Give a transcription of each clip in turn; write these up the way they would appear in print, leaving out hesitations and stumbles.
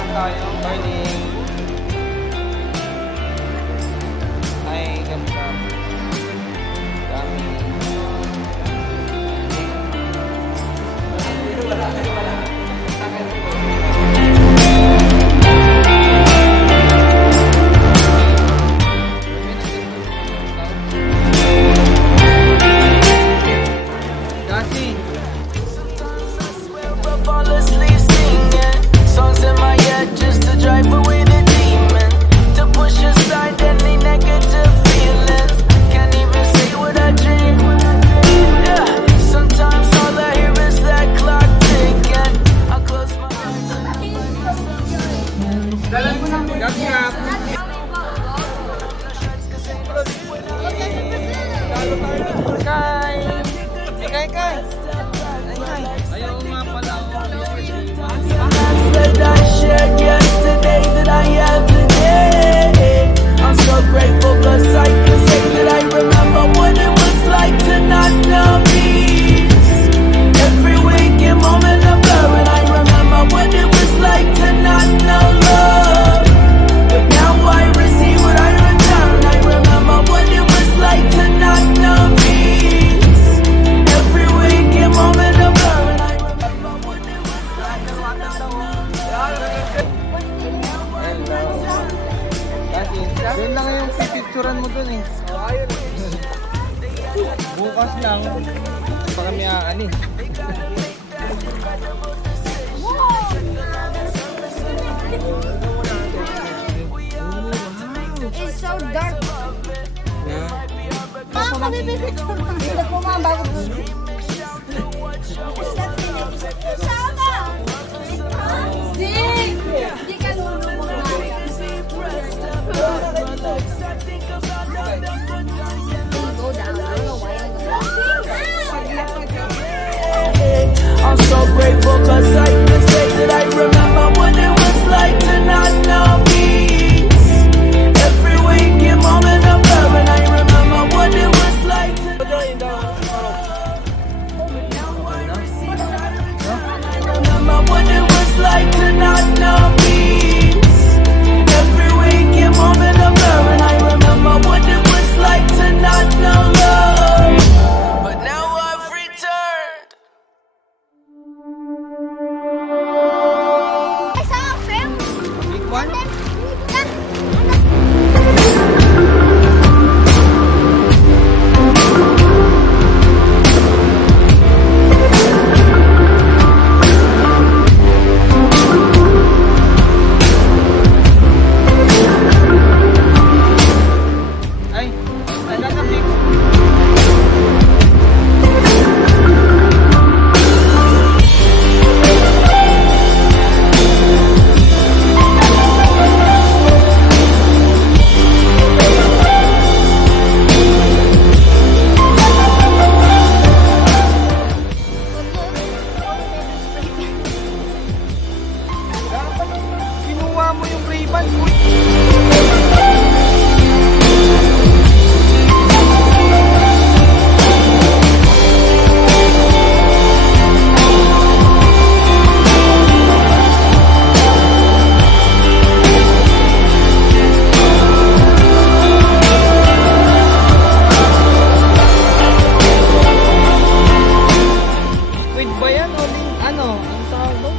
Sasayawan tayo. Morning. Ay, ganda. Dami. Dasi. Fall asleep singing songs in my head just to drive away the demon, to push aside any negative feelings. Can't even say what I dream. Yeah, sometimes all I hear is that clock ticking. I close my eyes. Gagap. Kay. Kay, kay. Ayaw nga pala ako. That I shared yesterday, that I have today. I'm so grateful 'cause I can say that I remember what it was like to not know peace. Every waking moment of blur, and I remember what it was like to not know love. But now I receive what I return. I remember what it was like to not know peace. Every waking moment of blur, and I remember what it was like to not know love. Kasi, yun lang yung pipicturan mo dun eh. Bukas lang, pa kami aanin. It's so dark. Yeah. Kami pipicture lang. Ito po mga bago. Sama! Zing! Hindi ka lulong mga. Go down. I don't know why I go down. I'm so grateful 'cause I can say that I remember what it was like to not know peace. Every waking moment of love, and I remember what it was like to remember what it was like to not know peace. Every waking moment of love, and I remember what it was like to not know love. But now I've returned. Ay, sama, film. Big one? Ay, wala na fix. Kinuha mo yung Ray-Ban. Uy. Liquid ba yan o ano? Ang tawag doon?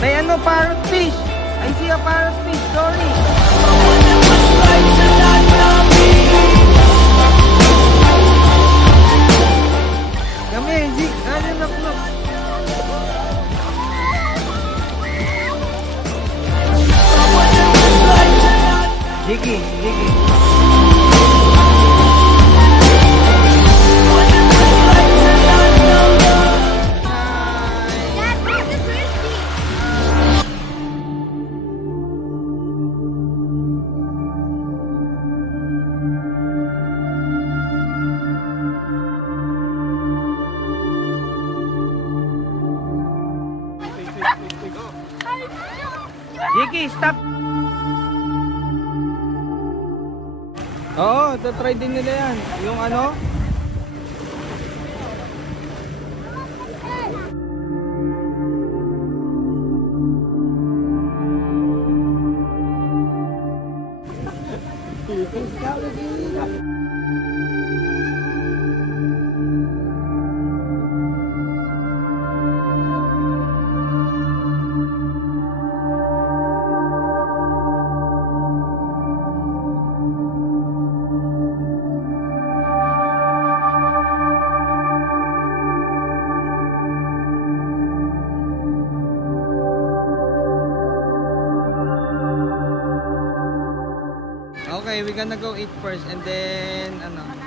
May ano, parrot fish. I see a parrot fish, sorry. Kami, Zik, ano na vlog? Jiggy, Jiggy. Dad, where's the frisbee? Jiggy, stop! Oo, try din nila yan. Yung ano? Okay, we're gonna go eat first and then, ano,